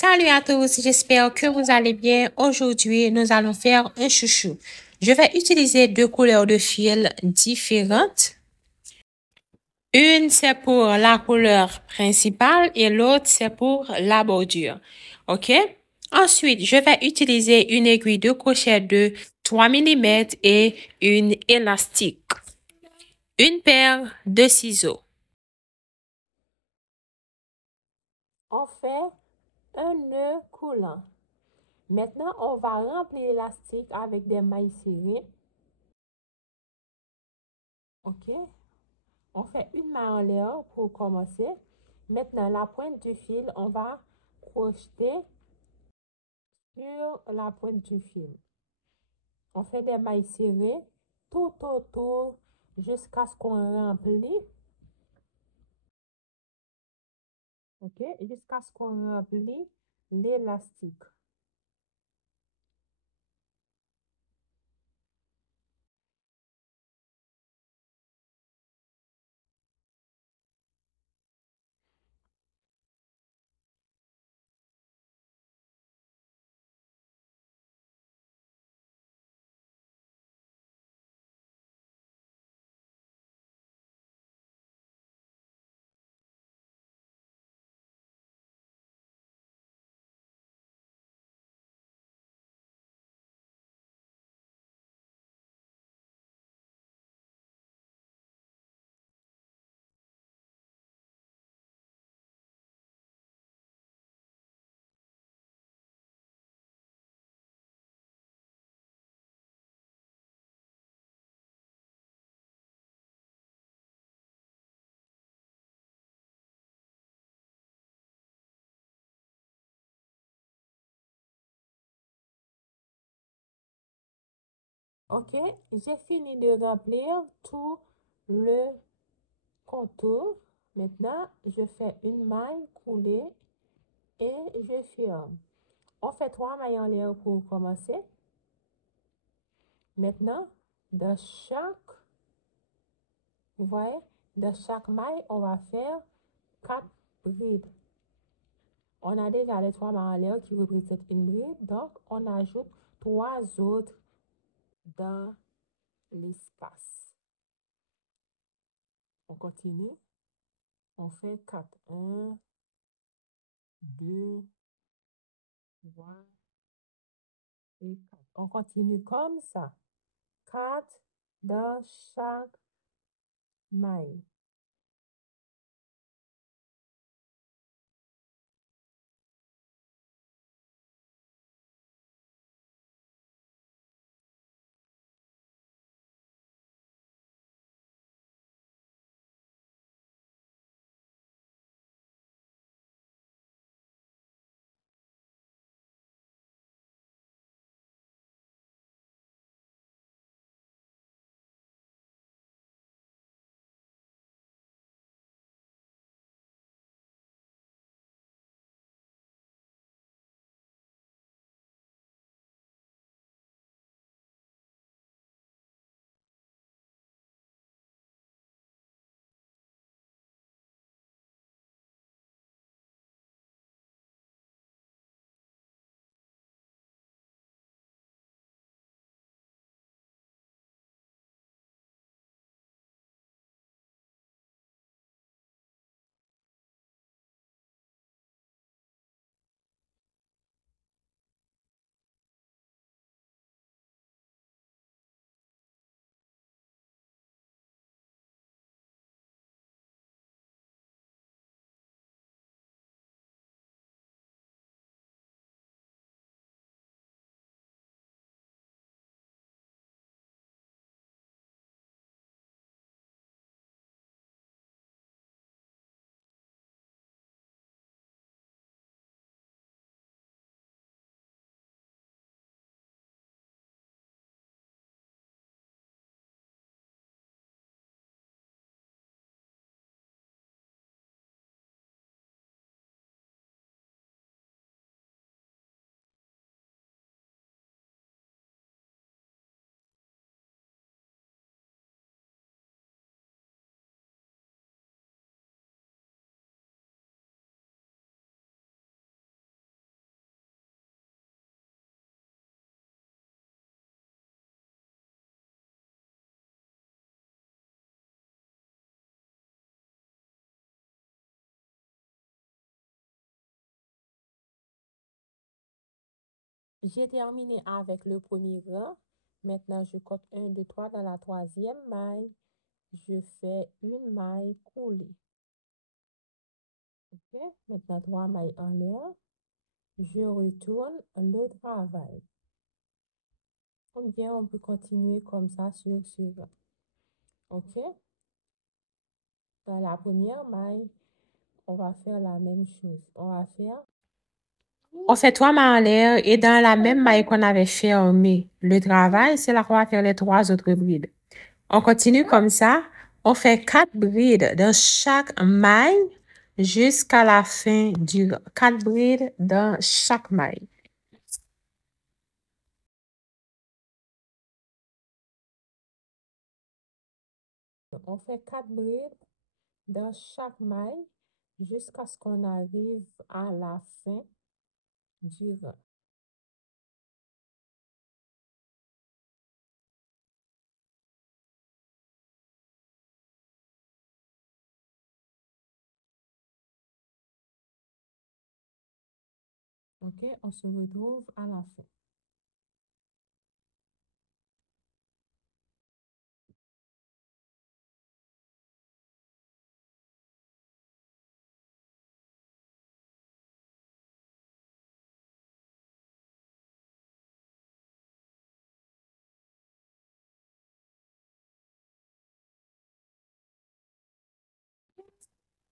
Salut à tous, j'espère que vous allez bien. Aujourd'hui, nous allons faire un chouchou. Je vais utiliser deux couleurs de fil différentes. Une, c'est pour la couleur principale et l'autre, c'est pour la bordure. OK? Ensuite, je vais utiliser une aiguille de crochet de 3 mm et une élastique. Une paire de ciseaux. On fait un nœud coulant. Maintenant, on va remplir l'élastique avec des mailles serrées. OK? On fait une maille en l'air pour commencer. Maintenant, la pointe du fil, on va crocheter sur la pointe du fil. On fait des mailles serrées tout autour jusqu'à ce qu'on remplit. OK? Jusqu'à ce qu'on remplit l'élastique. OK, j'ai fini de remplir tout le contour. Maintenant, je fais une maille coulée et je ferme. On fait 3 mailles en l'air pour commencer. Maintenant, dans chaque, vous voyez, dans chaque maille, on va faire 4 brides. On a déjà les 3 mailles en l'air qui représentent une bride, donc on ajoute 3 autres dans l'espace. On continue. On fait 4. 1, 2, 3 et 4. On continue comme ça. 4 dans chaque maille. J'ai terminé avec le premier rang. Maintenant, je compte 1, 2, 3 dans la troisième maille. Je fais une maille coulée. Ok? Maintenant, 3 mailles en l'air. Je retourne le travail. Ou bien, on peut continuer comme ça sur ce rang. Ok? Dans la première maille, on va faire la même chose. On fait 3 mailles en l'air et dans la même maille qu'on avait fermé le travail, c'est là qu'on va faire les 3 autres brides. On continue comme ça. On fait 4 brides dans chaque maille jusqu'à la fin du 4 brides dans chaque maille. On fait 4 brides dans chaque maille jusqu'à ce qu'on arrive à la fin du rang. Ok, on se retrouve à la fin.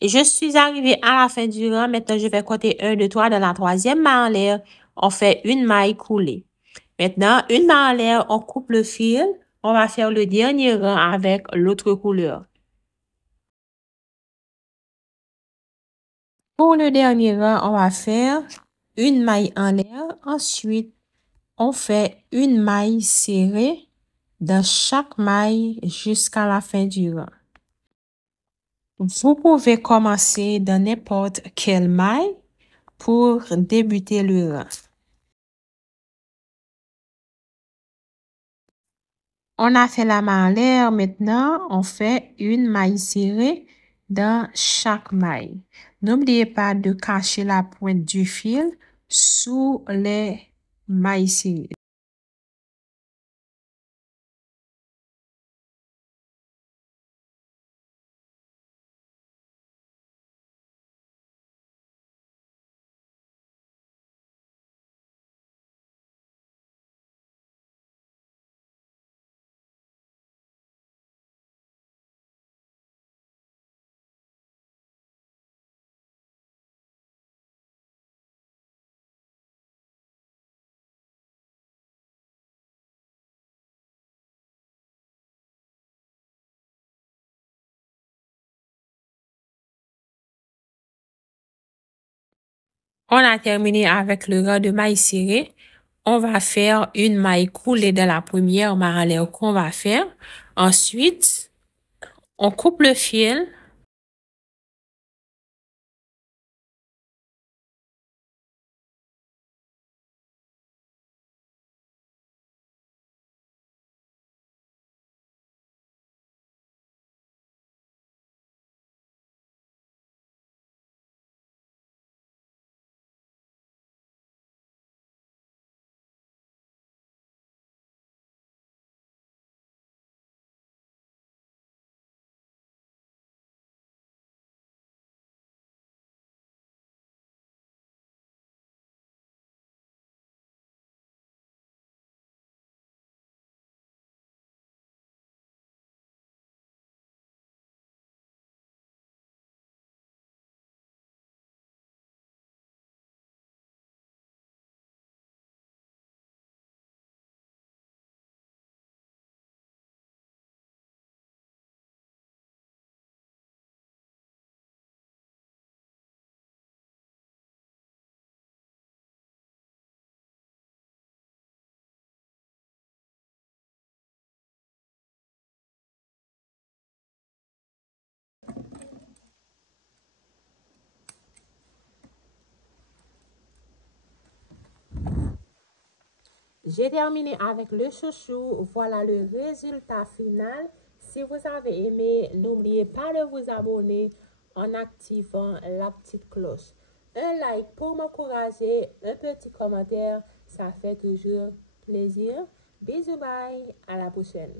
Je suis arrivée à la fin du rang. Maintenant, je vais compter 1, 2, 3 dans la troisième maille en l'air. On fait une maille coulée. Maintenant, une maille en l'air, on coupe le fil. On va faire le dernier rang avec l'autre couleur. Pour le dernier rang, on va faire une maille en l'air. Ensuite, on fait une maille serrée dans chaque maille jusqu'à la fin du rang. Vous pouvez commencer dans n'importe quelle maille pour débuter le rang. On a fait la maille en l'air. Maintenant, on fait une maille serrée dans chaque maille. N'oubliez pas de cacher la pointe du fil sous les mailles serrées. On a terminé avec le rang de mailles serrées. On va faire une maille coulée dans la première maille en l'air qu'on va faire. Ensuite, on coupe le fil. J'ai terminé avec le chouchou. Voilà le résultat final. Si vous avez aimé, n'oubliez pas de vous abonner en activant la petite cloche. Un like pour m'encourager, un petit commentaire, ça fait toujours plaisir. Bisous, bye, à la prochaine.